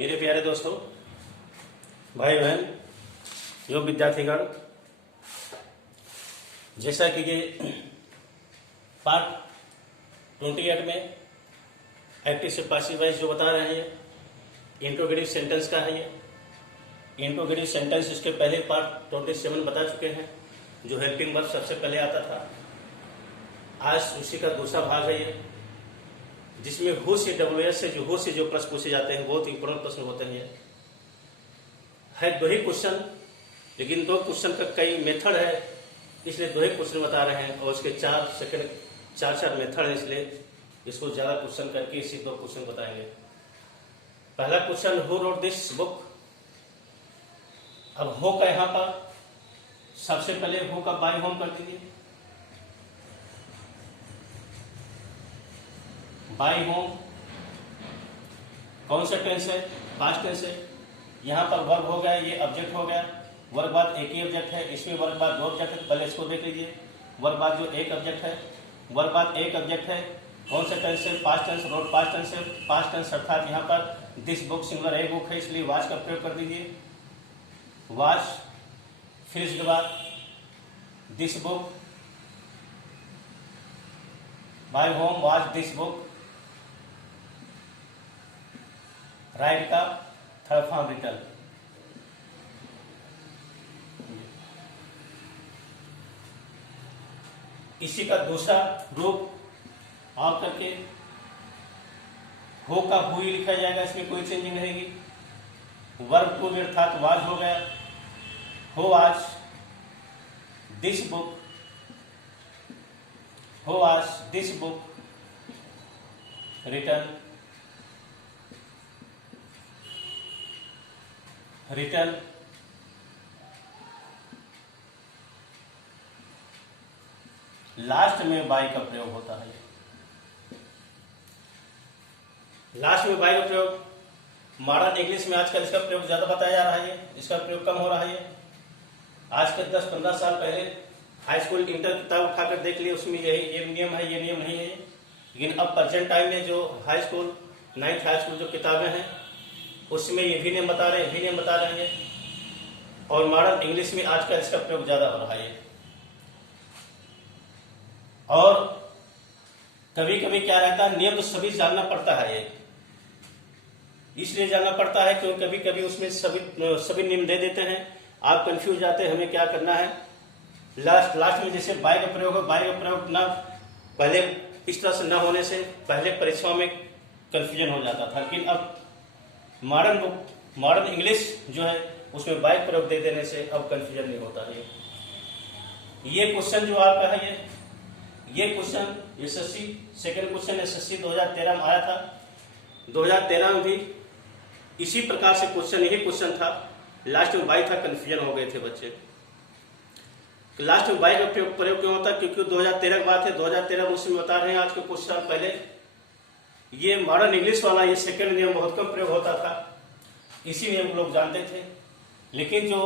मेरे प्यारे दोस्तों, भाई बहन, योग विद्यार्थीगण, जैसा कि ये पार्ट 28 में एक्टिव से पासिव वाइज जो बता रहे हैं, इंट्रोगेटिव सेंटेंस का है। ये इंट्रोगेटिव सेंटेंस इसके पहले पार्ट 27 बता चुके हैं, जो हेल्पिंग वर्ब सबसे पहले आता था। आज उसी का दूसरा भाग है ये, जिसमें हु से WS से जो प्रश्न पूछे जाते हैं, बहुत इंपॉर्टेंट प्रश्न होते हैं। है दो ही क्वेश्चन, लेकिन दो क्वेश्चन का कई मेथड है, इसलिए दो ही क्वेश्चन बता रहे हैं। और उसके चार मेथड है, इसलिए इसको ज्यादा क्वेश्चन करके इसी दो क्वेश्चन बताएंगे। पहला question, who wrote this book. अब हो का यहां पर सबसे पहले हो का बाय होम कर दीजिए। बाय होम कौन सा टेंस है? पास्ट टेंस है। यहां पर वर्ब हो गया, ये ऑब्जेक्ट हो गया। वर्ब बाद एक ही ऑब्जेक्ट है, इसमें वर्ब बाद दो ऑब्जेक्ट है। पहले इसको देख लीजिए। वर्ब बाद जो एक ऑब्जेक्ट है, वर्ब बाद एक ऑब्जेक्ट है। कौन सा टेंस है? Past tense. Wrote past tense है। पास्ट टेंस अर्थात यहाँ पर दिस बुक सिंगुलर एक बुक है, इसलिए वाच का प्रयोग कर दीजिए। वाच, फिर इसके बाद this book, by whom was this book. Write का थर्ड फॉर्म रिटर्न। इसी का दूसरा रूप ऑफ करके हो का हु ही लिखा जाएगा, इसमें कोई चेंजिंग रहेगी। वर्ब टू भी अर्थात वाज हो गया। हो आज दिस बुक, हो आज this book return. Return last में बाय का प्रयोग होता है। लास्ट में बाय का प्रयोग मॉडर्न इंग्लिश में आजकल इसका प्रयोग ज्यादा बताया जा रहा है, इसका प्रयोग कम हो रहा है। आज के 10-15 साल पहले हाई स्कूल इंटर किताब उठाकर देख लिए, उसमें ये नियम है, ये नियम नहीं है। लेकिन अब प्रेजेंट टाइम में जो high school 9th high school जो किताबें हैं, उसमें ये भी नियम बता रहे हैं, भी नियम बता रहे हैं। और मॉडर्न इंग्लिश में आजकल इसका प्रयोग ज्यादा हो रहा है। और कभी कभी क्या रहता है, नियम तो सभी जानना पड़ता है, इसलिए जानना पड़ता है क्योंकि कभी कभी उसमें सभी नियम दे देते हैं, आप कंफ्यूज जाते हैं हमें क्या करना है। लास्ट में जैसे बाय का प्रयोग हो, बाय का प्रयोग ना पहले इस तरह से न होने से पहले परीक्षाओं में कंफ्यूजन हो जाता था। लेकिन अब मॉडर्न इंग्लिश जो है उसमें बाय प्रयोग दे देने से अब कंफ्यूजन नहीं होता है। ये क्वेश्चन जो आपका है, ये question SSC second question SSC 2013 में आया था। 2013 में भी इसी प्रकार से क्वेश्चन, यही क्वेश्चन था। लास्ट में बाय था, कंफ्यूजन हो गए थे बच्चे। लास्ट में बाय का प्रयोग क्यों होता है? क्योंकि 2013 की बात है, 2013 में उसमें बता रहे हैं आज के कुछ साल पहले। ये मॉडर्न इंग्लिश वाला ये सेकंड नियम बहुत कम प्रयोग होता था, इसी नियम को लोग जानते थे। लेकिन जो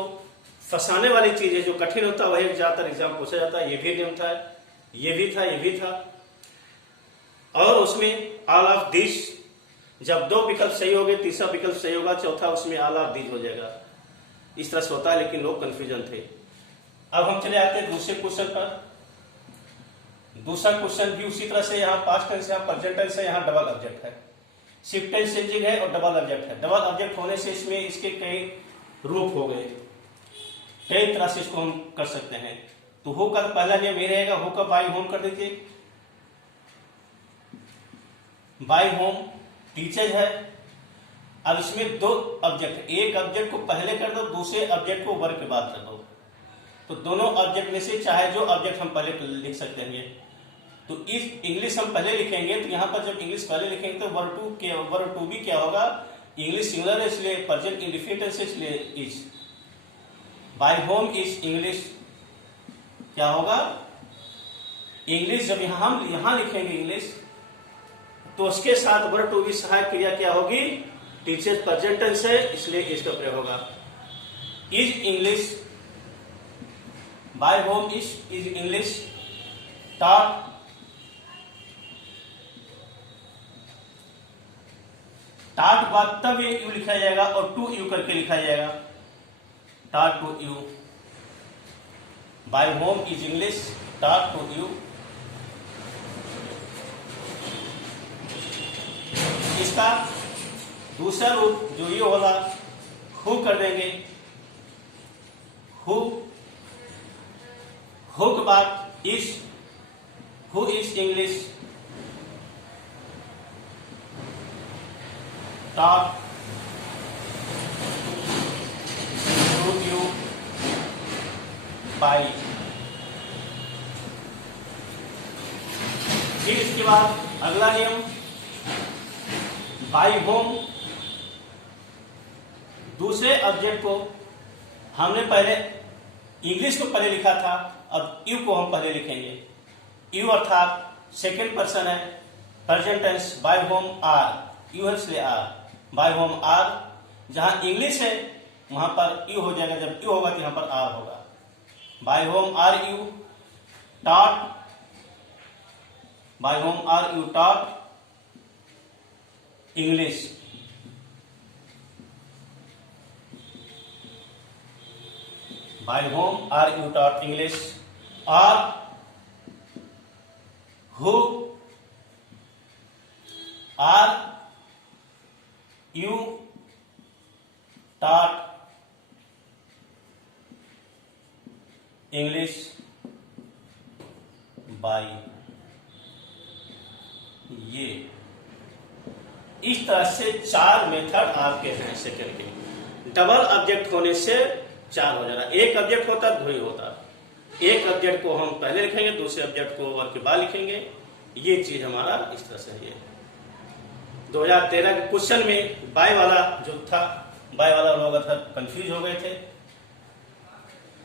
फंसाने वाली चीज है, जो कठिन होता है, वही ज्यादातर एग्जाम पूछा जाता है। ये भी नियम था, ये भी था, ये भी था। और उसमें ऑल ऑफ दिस, जब दो विकल्प सही हो गए, तीसरा विकल्प सही होगा, चौथा उसमें ऑल ऑफ दिस हो जाएगा। इस तरह से होता है, लेकिन लोग कंफ्यूजन थे। अब हम चले आते हैं दूसरे क्वेश्चन पर। दूसरा क्वेश्चन भी उसी तरह से, यहाँ पास्ट टेंस, यहाँ प्रेजेंट टेंस है, यहाँ डबल ऑब्जेक्ट है। शिफ्ट टेंस चेंजिंग है और डबल ऑब्जेक्ट है। डबल ऑब्जेक्ट होने से इसमें इसके कई रूप हो गए, कई तरह से इसको हम कर सकते हैं। तो हो का पहला नियम ये रहेगा, हो का बाय होम कर दीजिए। बाय होम टीचर है। अब इसमें दो ऑब्जेक्ट, एक ऑब्जेक्ट को पहले कर दो, दूसरे ऑब्जेक्ट को वर्ब के बाद कर दो। तो दोनों ऑब्जेक्ट में से चाहे जो ऑब्जेक्ट हम पहले लिख सकते हैं। तो इस इंग्लिश हम पहले लिखेंगे, तो यहां पर जब इंग्लिश पहले लिखेंगे तो वर्ब टू भी क्या होगा? इंग्लिश सिंगुलर है, इसलिए प्रेजेंट इंडेफिनिट है, इसलिए is. By whom is English क्या होगा? इंग्लिश। जब हम यहां लिखेंगे इंग्लिश, तो उसके साथ वर्ब टू भी सहायक क्रिया क्या होगी? टीचर प्रेजेंट टेंस है, इसलिए इसका प्रयोग होगा। Is English, by whom is English taught taught बाद तब ये यू लिखा जाएगा और टू यू करके लिखा जाएगा, taught to you. By whom is English, taught to you. इसका दूसरा रूप जो ये होगा, हु कर देंगे, हु, हु के बाद is, who is English, taught to you by. फिर इसके बाद अगला नियम, बाई होम। दूसरे ऑब्जेक्ट को हमने पहले इंग्लिश को पहले लिखा था, अब यू को हम पहले लिखेंगे। यू अर्थात सेकेंड पर्सन है, present tense, by whom are, you है इसलिए आर, बाय होम आर। जहां इंग्लिश है वहां पर यू हो जाएगा, जब यू होगा तो यहां पर आर होगा। By whom are you taught, by whom are you taught English. By whom are you taught English? Or who are you taught English by? ये इस तरह से चार मेथड आपके हैं सेकंड के। डबल ऑब्जेक्ट होने से चार हो जाना, एक ऑब्जेक्ट होता दो ही होता। एक ऑब्जेक्ट को हम पहले लिखेंगे, दूसरे ऑब्जेक्ट को वर्ब के बाद लिखेंगे। ये चीज हमारा इस तरह से है। 2013 के क्वेश्चन में बाय वाला जो था, बाय वाला लोग कंफ्यूज हो गए थे।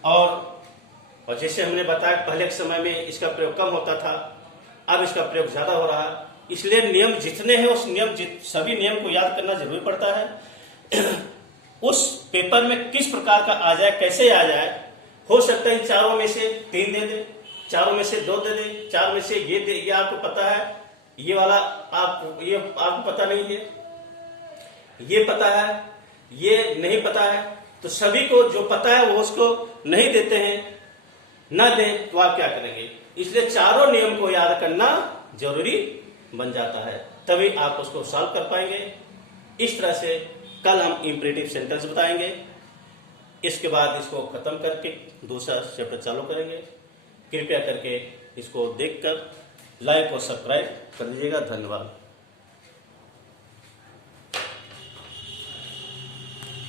और जैसे हमने बताया पहले के समय में इसका प्रयोग कम होता था, अब इसका प्रयोग ज्यादा हो रहा है। इसलिए नियम जितने हैं उस सभी नियम को याद करना जरूरी पड़ता है। उस पेपर में किस प्रकार का आ जाए, कैसे आ जाए। हो सकता है चारों में से 3 दे दे, चारों में से 2 दे दे, 4 में से ये दे, ये आपको पता है, ये वाला आपको पता नहीं है, ये पता है, ये नहीं पता है। तो सभी को जो पता है वो उसको नहीं देते हैं, न दे तो आप क्या करेंगे। इसलिए चारों नियम को याद करना जरूरी बन जाता है, तभी आप उसको सॉल्व कर पाएंगे। इस तरह से कल हम इंपरेटिव सेंटेंस बताएंगे, इसके बाद इसको खत्म करके दूसरा चैप्टर चालू करेंगे। कृपया करके इसको देखकर लाइक और सब्सक्राइब कर दीजिएगा। धन्यवाद।